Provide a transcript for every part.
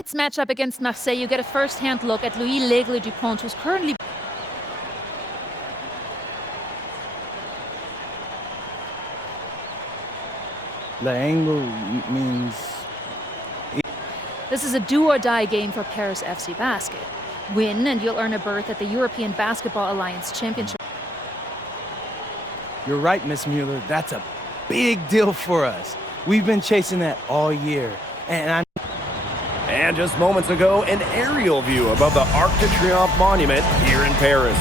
Its matchup against Marseille, you get a first-hand look at Louis L'Aigle Dupont, who's currently... L'Aigle means... This is a do-or-die game for Paris FC Basket. Win and you'll earn a berth at the European Basketball Alliance Championship. You're right, Miss Mueller. That's a big deal for us. We've been chasing that all year. And just moments ago, an aerial view above the Arc de Triomphe monument here in Paris.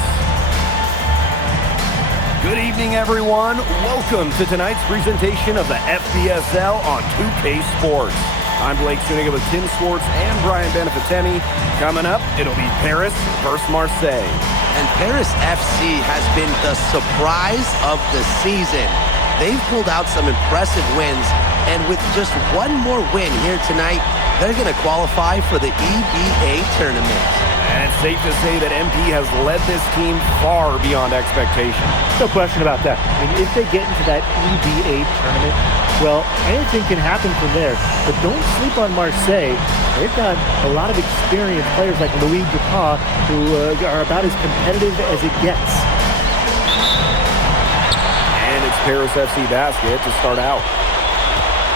Good evening, everyone. Welcome to tonight's presentation of the FBSL on 2K Sports. I'm Blake Suniga with Tim Swartz and Brian Benefitemi. Coming up, it'll be Paris versus Marseille. And Paris FC has been the surprise of the season. They've pulled out some impressive wins, and with just one more win here tonight, they're going to qualify for the EBA tournament. And it's safe to say that MP has led this team far beyond expectation. No question about that. I mean, if they get into that EBA tournament, well, anything can happen from there. But don't sleep on Marseille. They've got a lot of experienced players like Louis Dupont who are about as competitive as it gets. And it's Paris FC Basket to start out.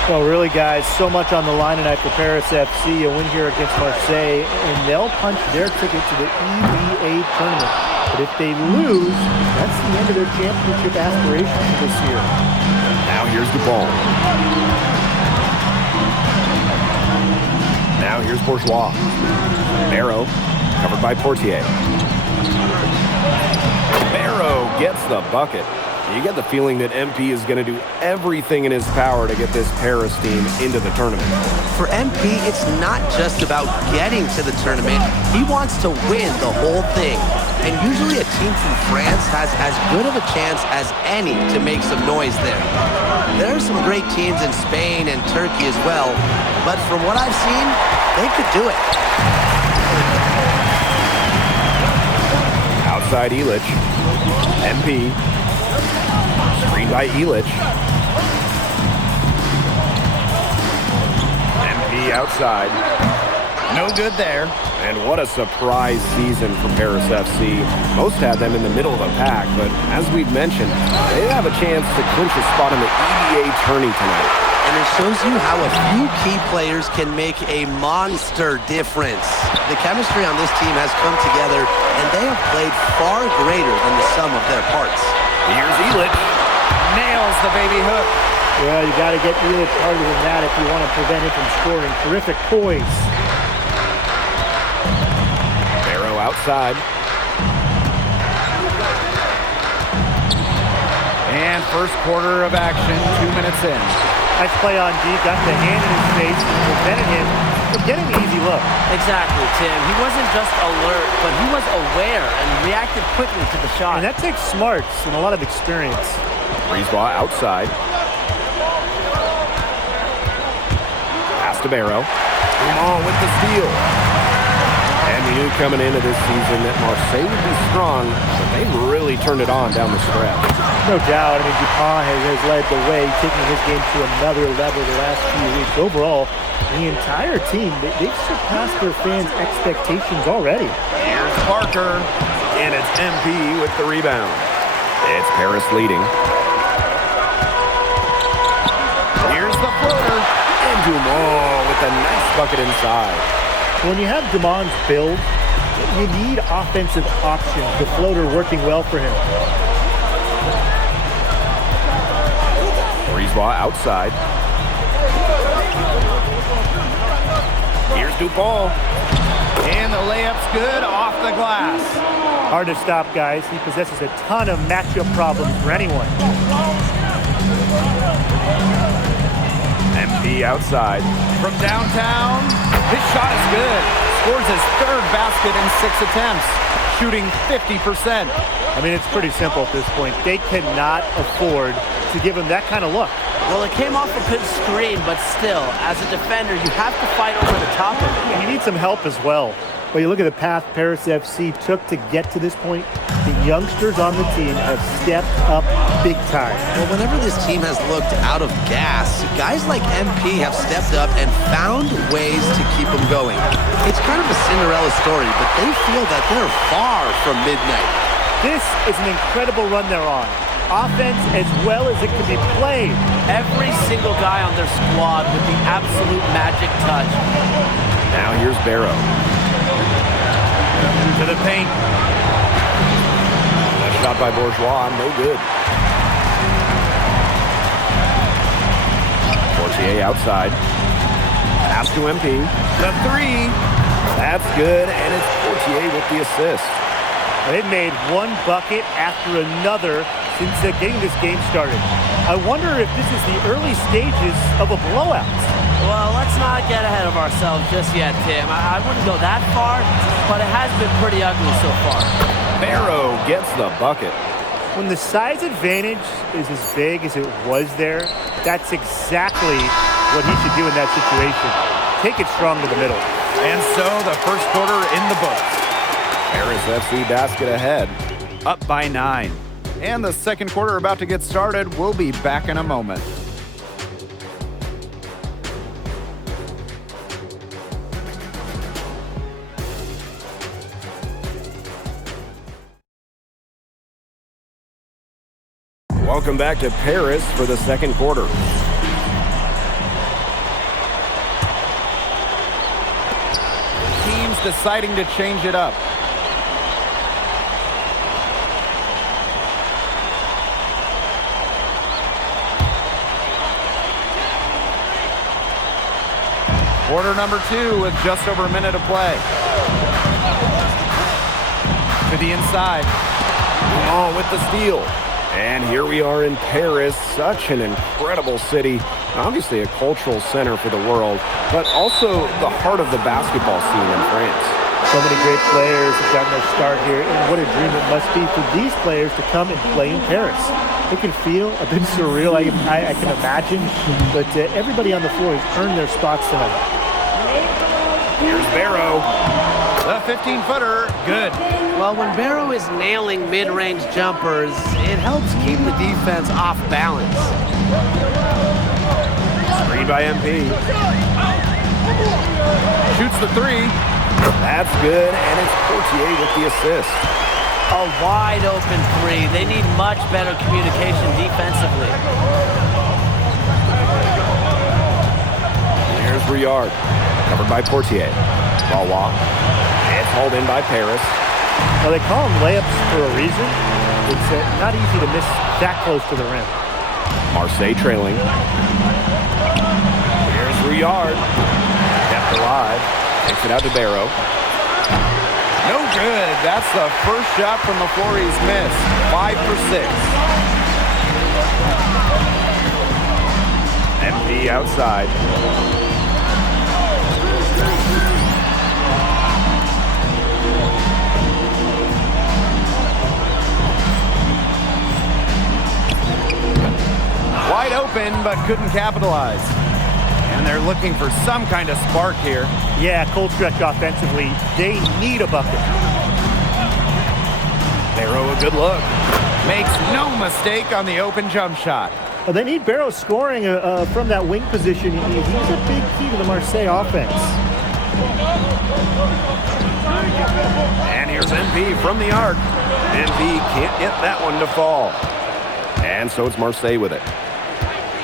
Well, really, guys, so much on the line tonight for Paris FC. A win here against Marseille, and they'll punch their ticket to the EBA tournament. But if they lose, that's the end of their championship aspirations this year. Now here's the ball. Now here's Bourgeois. Barrow, covered by Portier. Barrow gets the bucket. You get the feeling that MP is going to do everything in his power to get this Paris team into the tournament. For MP, it's not just about getting to the tournament. He wants to win the whole thing. And usually a team from France has as good of a chance as any to make some noise there. There are some great teams in Spain and Turkey as well, but from what I've seen, they could do it. Outside Illich. MP. Screened by Illich. MP outside. No good there. And what a surprise season for Paris FC. Most had them in the middle of the pack, but as we've mentioned, they have a chance to clinch a spot in the EBA tourney tonight. And it shows you how a few key players can make a monster difference. The chemistry on this team has come together, and they have played far greater than the sum of their parts. Here's Illich. Nails the baby hook. Well, you got to get Illich harder than that if you want to prevent him from scoring. Terrific poise. Barrow outside. And first quarter of action, 2 minutes in. Nice play on D, got the hand in his face, and prevented him from getting the easy look. Exactly, Tim. He wasn't just alert, but he was aware and reacted quickly to the shot. And that takes smarts and a lot of experience. Brisebois outside. Pass to Barrow. Dumont with the steal. And we knew coming into this season that Marseille would be strong, but they really turned it on down the stretch. No doubt. I mean, Dupont has led the way, taking his game to another level the last few weeks. Overall, the entire team, they've surpassed their fans' expectations already. Here's Parker, and it's MP with the rebound. It's Paris leading. Here's the floater, and Dumont with a nice bucket inside. When you have Dumont's build, you need offensive options. The floater working well for him. Brisebois outside. Here's Dupont. And the layup's good off the glass. Hard to stop, guys. He possesses a ton of matchup problems for anyone. MP outside. From downtown, his shot is good. Scores his third basket in 6 attempts, shooting 50%. I mean, it's pretty simple at this point. They cannot afford to give him that kind of look. Well, it came off a good screen, but still, as a defender, you have to fight over the top of it. And you need some help as well. Well, you look at the path Paris FC took to get to this point. the youngsters on the team have stepped up big time. Well, whenever this team has looked out of gas, guys like MP have stepped up and found ways to keep them going. It's kind of a Cinderella story, but they feel that they're far from midnight. This is an incredible run they're on. Offense as well as it can be played. Every single guy on their squad with the absolute magic touch. Now here's Barrow. To the paint. That shot by Bourgeois, no good. Fortier outside. Pass to MP. The three. That's good, and it's Fortier with the assist. They've made one bucket after another since getting this game started. I wonder if this is the early stages of a blowout. Well, let's not get ahead of ourselves just yet, Tim. I wouldn't go that far, but it has been pretty ugly so far. Barrow gets the bucket. When the size advantage is as big as it was there, that's exactly what he should do in that situation. Take it strong to the middle. And so the first quarter in the books. Paris FC basket ahead. Up by 9. And the second quarter about to get started. We'll be back in a moment. Welcome back to Paris for the second quarter. Teams deciding to change it up. Quarter number 2 with just over a minute of play. To the inside. Oh, with the steal. And here we are in Paris, such an incredible city. Obviously a cultural center for the world, but also the heart of the basketball scene in France. So many great players have gotten their start here, and what a dream it must be for these players to come and play in Paris. It can feel a bit surreal, I can imagine, but everybody on the floor has earned their spots tonight. Here's Barrow. The 15-footer, good. Well, when Barrow is nailing mid-range jumpers, it helps keep the defense off balance. Screen by MP. Shoots the three. That's good, and it's Fortier with the assist. A wide open three. They need much better communication defensively. Here's Riard. Covered by Fortier. Valois. It's hauled in by Paris. Well, they call them layups for a reason. It's not easy to miss that close to the rim. Marseille trailing. Here's Riard. Kept alive. Takes it out to Barrow. No good. That's the first shot from the floor he's missed. 5 for 6. MP outside. Wide open, but couldn't capitalize. And they're looking for some kind of spark here. Yeah, cold stretch offensively. They need a bucket. Barrow a good look. Makes no mistake on the open jump shot. Well, they need Barrow scoring from that wing position. He's a big key to the Marseille offense. And here's MP from the arc. MP can't get that one to fall. And so it's Marseille with it.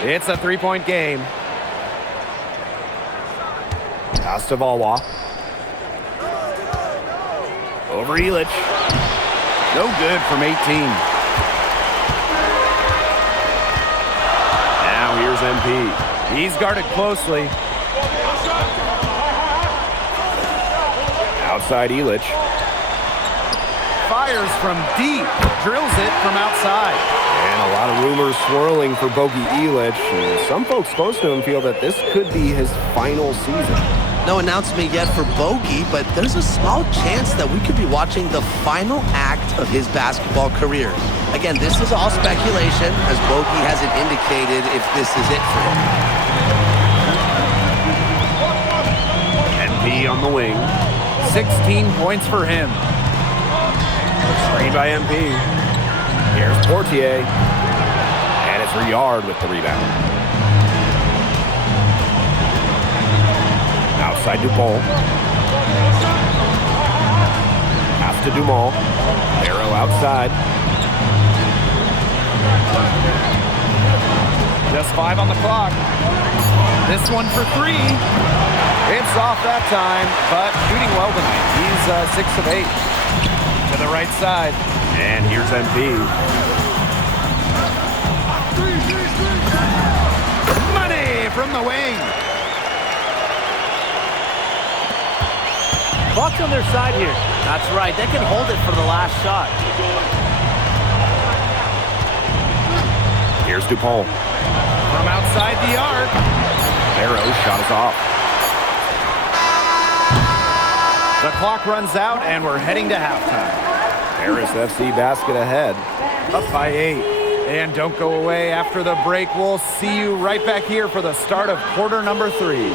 It's a three-point game. Pass to Valois. Over Illich. No good from 18. Now here's MP. He's guarded closely. Outside Illich. Fires from deep. Drills it from outside. And a lot of rumors swirling for Bogi Illich. And some folks close to him feel that this could be his final season. No announcement yet for Bogi, but there's a small chance that we could be watching the final act of his basketball career. Again, this is all speculation, as Bogi hasn't indicated if this is it for him. MP on the wing. 16 points for him. Screen by MP. Here's Portier. And it's Riard with the rebound. Outside Dupont. Pass to Dumont. Barrow outside. Just 5 on the clock. This one for 3. It's off that time, but shooting well tonight. He's 6 of 8. To the right side. And here's MP. Money from the wing. Bucks on their side here. That's right. They can hold it for the last shot. Here's Dupont. From outside the arc. Barrow shot is off. The clock runs out, and we're heading to halftime. Paris FC basket ahead. Up by 8. And don't go away after the break. We'll see you right back here for the start of quarter number 3.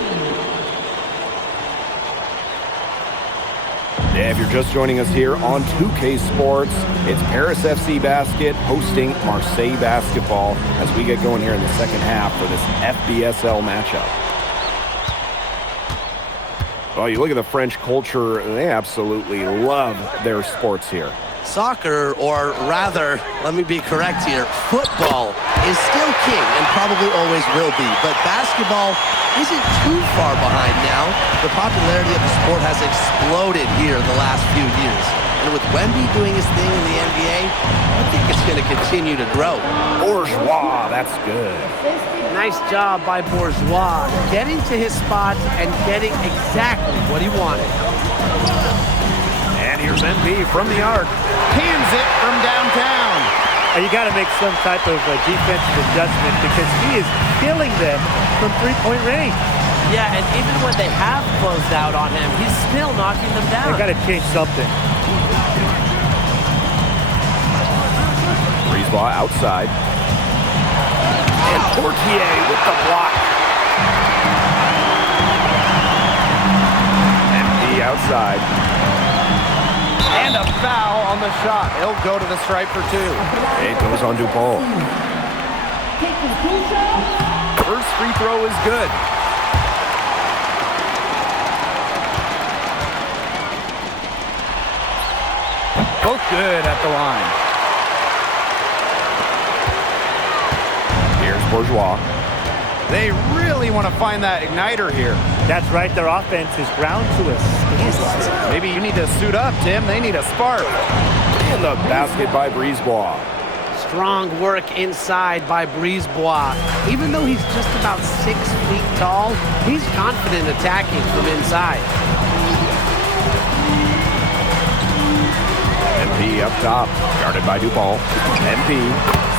Yeah, if you're just joining us here on 2K Sports, it's Paris FC Basket hosting Marseille Basketball as we get going here in the second half for this FBSL matchup. Well, you look at the French culture, they absolutely love their sports here. Soccer, or rather, let me be correct here, football is still king and probably always will be, but basketball isn't too far behind now. The popularity of the sport has exploded here in the last few years. And with Wemby doing his thing in the NBA, I think it's going to continue to grow. Bourgeois, that's good. Nice job by Bourgeois, getting to his spot and getting exactly what he wanted. And here's MP from the arc. Pins it from downtown. You got to make some type of defensive adjustment because he is killing them from three-point range. Yeah, and even when they have closed out on him, he's still knocking them down. They got to change something. Brisebois outside. And Portier with the block. MP outside. And a foul on the shot. He'll go to the stripe for 2. It goes on Dupont. First free throw is good. Both good at the line. Here's Bourgeois. They really want to find that igniter here. That's right. Their offense is ground to a standstill. Maybe you need to suit up, Tim. They need a spark. And the basket by Brisebois. Strong work inside by Brisebois. Even though he's just about 6 feet tall, he's confident attacking from inside. MP up top, guarded by Dupont. MP.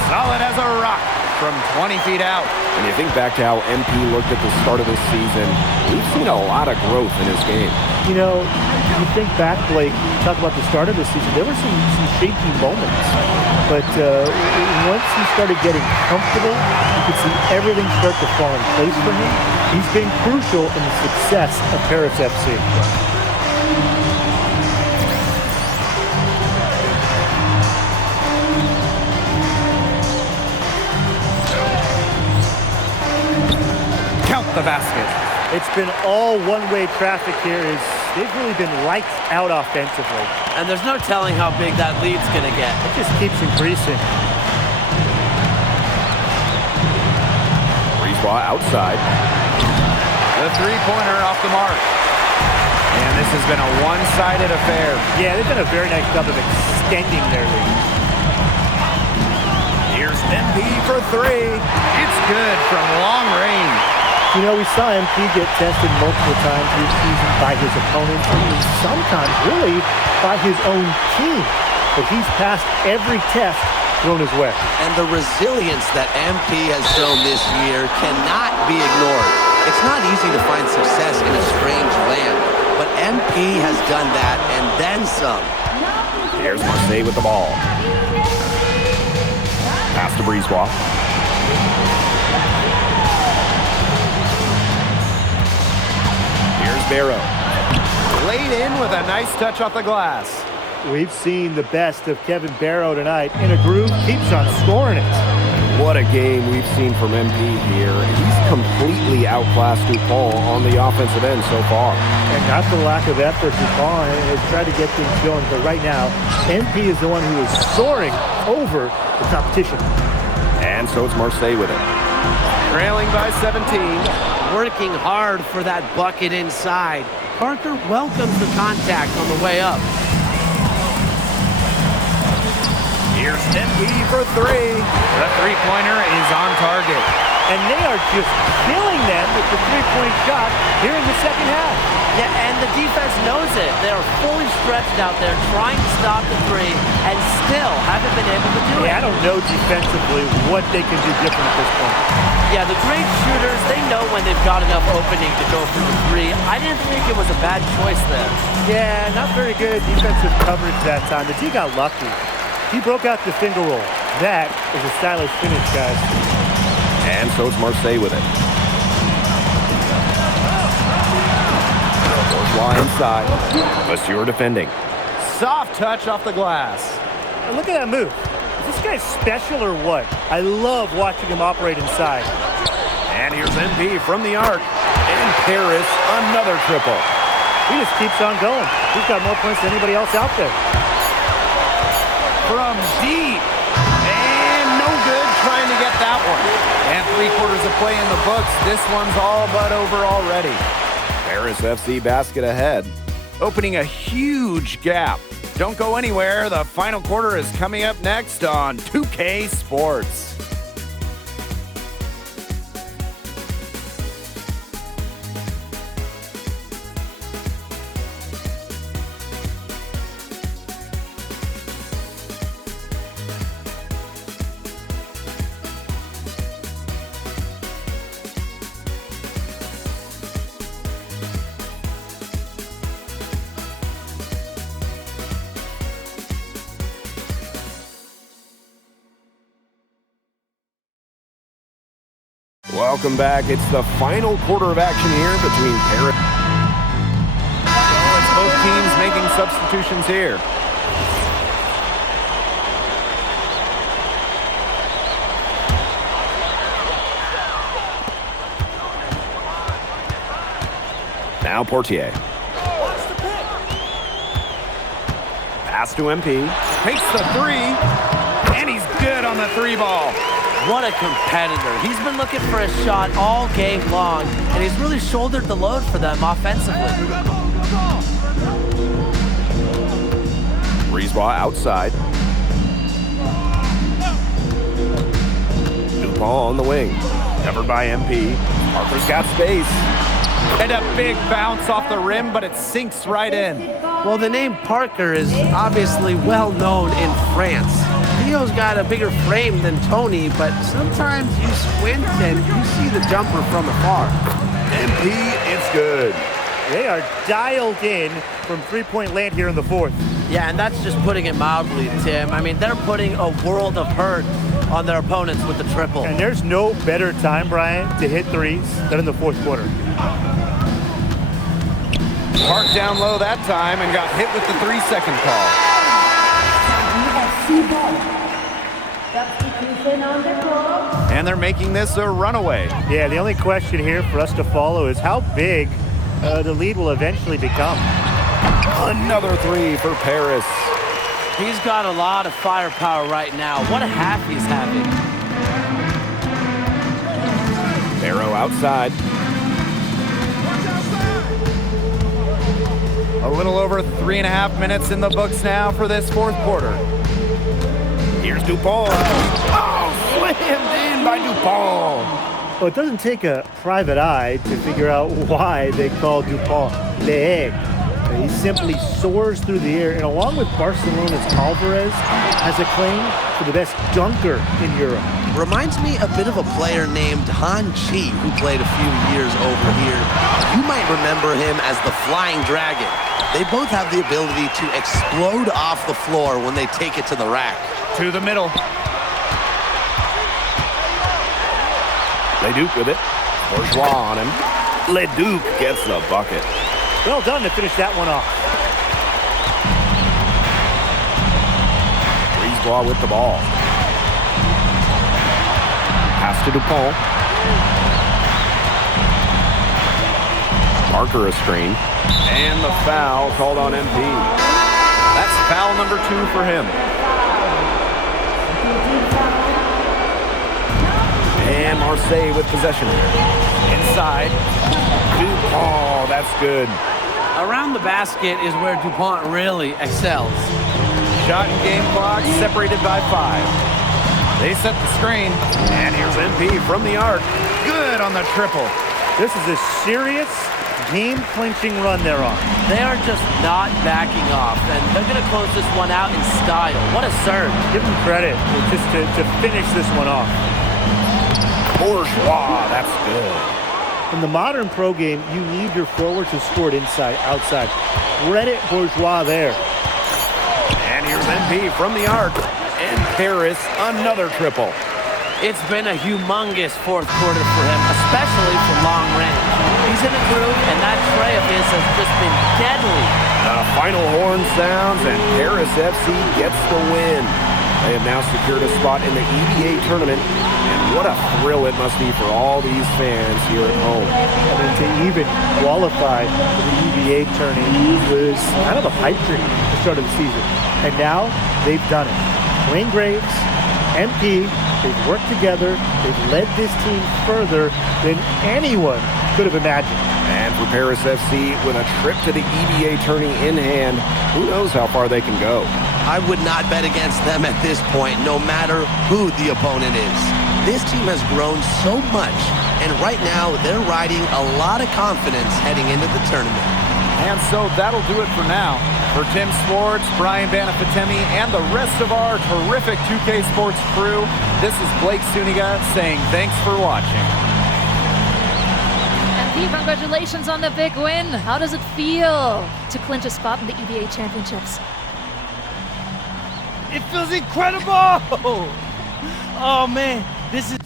Solid as a rock from 20 feet out. When you think back to how MP looked at the start of this season, we've seen a lot of growth in his game. You know, you think back, Blake, talk about the start of the season, there were some shaky moments. But once he started getting comfortable, you could see everything start to fall in place for him. He's been crucial in the success of Paris FC. The basket. It's been all one-way traffic here. They've really been lights out offensively. And there's no telling how big that lead's going to get. It just keeps increasing. Brisebois outside. The three-pointer off the mark. And this has been a one-sided affair. Yeah, they've done a very nice job of extending their lead. Here's MP for 3. It's good from long range. You know, we saw MP get tested multiple times this season by his opponents, and even sometimes really by his own team. But he's passed every test thrown his way. And the resilience that MP has shown this year cannot be ignored. It's not easy to find success in a strange land, but MP has done that and then some. Here's Marseille with the ball. Pass to Brisebois. Here's Barrow. Laid in with a nice touch off the glass. We've seen the best of Kevin Barrow tonight. In a groove, keeps on scoring it. What a game we've seen from MP here. He's completely outclassed DuPont on the offensive end so far. And not the lack of effort, DuPont has tried to get things going, but right now, MP is the one who is soaring over the competition. And so it's Marseille with it. Trailing by 17. Working hard for that bucket inside. Parker welcomes the contact on the way up. Here's MP for three. The three-pointer is on target. And they are just killing them with the three-point shot here in the second half. Yeah, and the defense knows it. They are fully stretched out there trying to stop the three and still haven't been able to do it. I don't know defensively what they can do different at this point. Yeah, the great shooters, they know when they've got enough opening to go for the three. I didn't think it was a bad choice there. Yeah, not very good defensive coverage that time. The D got lucky. He broke out the finger roll. That is a stylish finish, guys. And so it's Marseille with it. Bourgeois inside. Monsieur defending. Soft touch off the glass. And look at that move. Is this guy special or what? I love watching him operate inside. And here's MP from the arc. And Paris, another triple. He just keeps on going. He's got more points than anybody else out there. From deep. And no good trying to get that one. And 3/4 of play in the books. This one's all but over already. Paris FC basket ahead. Opening a huge gap. Don't go anywhere. The final quarter is coming up next on 2K Sports. Welcome back. It's the final quarter of action here between Paris. So it's both teams making substitutions here. Now Portier. Pass to MP. Takes the three. And he's good on the three ball. What a competitor. He's been looking for a shot all game long, and he's really shouldered the load for them offensively. Brisebois outside. DuPont on the wing. Covered by MP. Parker's got space. And a big bounce off the rim, but it sinks right in. Well, the name Parker is obviously well known in France. Theo's got a bigger frame than Tony, but sometimes you squint and you see the jumper from afar. MP, it's good. They are dialed in from three-point land here in the fourth. Yeah, and that's just putting it mildly, Tim. I mean, they're putting a world of hurt on their opponents with the triple. And there's no better time, Brian, to hit threes than in the fourth quarter. Park down low that time and got hit with the 3-second call. And they're making this a runaway. Yeah, the only question here for us to follow is how big the lead will eventually become. Another three for Paris. He's got a lot of firepower right now. What a half he's having. Barrow outside. A little over 3.5 minutes in the books now for this fourth quarter. Here's DuPont. Oh, slammed in by DuPont. Well, it doesn't take a private eye to figure out why they call DuPont Le Egg. He simply soars through the air, and along with Barcelona's Alvarez, has a claim for the best dunker in Europe. Reminds me a bit of a player named Han Chi, who played a few years over here. You might remember him as the Flying Dragon. They both have the ability to explode off the floor when they take it to the rack. To the middle. Leduc with it. Bourgeois on him. Leduc gets the bucket. Well done to finish that one off. Bourgeois with the ball. Pass to DuPont. Parker a screen. And the foul called on MP. That's foul number 2 for him. And Marseille with possession. Inside. Oh, that's good. Around the basket is where DuPont really excels. Shot and game clock separated by 5. They set the screen. And here's MP from the arc. Good on the triple. This is a serious game-clinching run they're on. They are just not backing off, and they're going to close this one out in style. What a surge. Give them credit just to finish this one off. Bourgeois, that's good. In the modern pro game, you need your forward to score it inside, outside. Credit Bourgeois there. And here's MP from the arc. And Paris, another triple. It's been a humongous fourth quarter for him, especially from long range. He's in a groove, and that tray of his has just been deadly. The final horn sounds, and Paris FC gets the win. They have now secured a spot in the EVA tournament, and what a thrill it must be for all these fans here at home. I mean, to even qualify for the EVA tourney was kind of a pipe dream at the start of the season. And now they've done it. Wayne Graves, MP, they've worked together. They've led this team further than anyone could have imagined. And for Paris FC, with a trip to the EVA tourney in hand, who knows how far they can go. I would not bet against them at this point, no matter who the opponent is. This team has grown so much, and right now they're riding a lot of confidence heading into the tournament. And so that'll do it for now. For Tim Swartz, Brian Banafitemi, and the rest of our terrific 2K Sports crew, this is Blake Suniga saying thanks for watching. MP, congratulations on the big win. How does it feel to clinch a spot in the EVA Championships? It feels incredible! Oh man, this is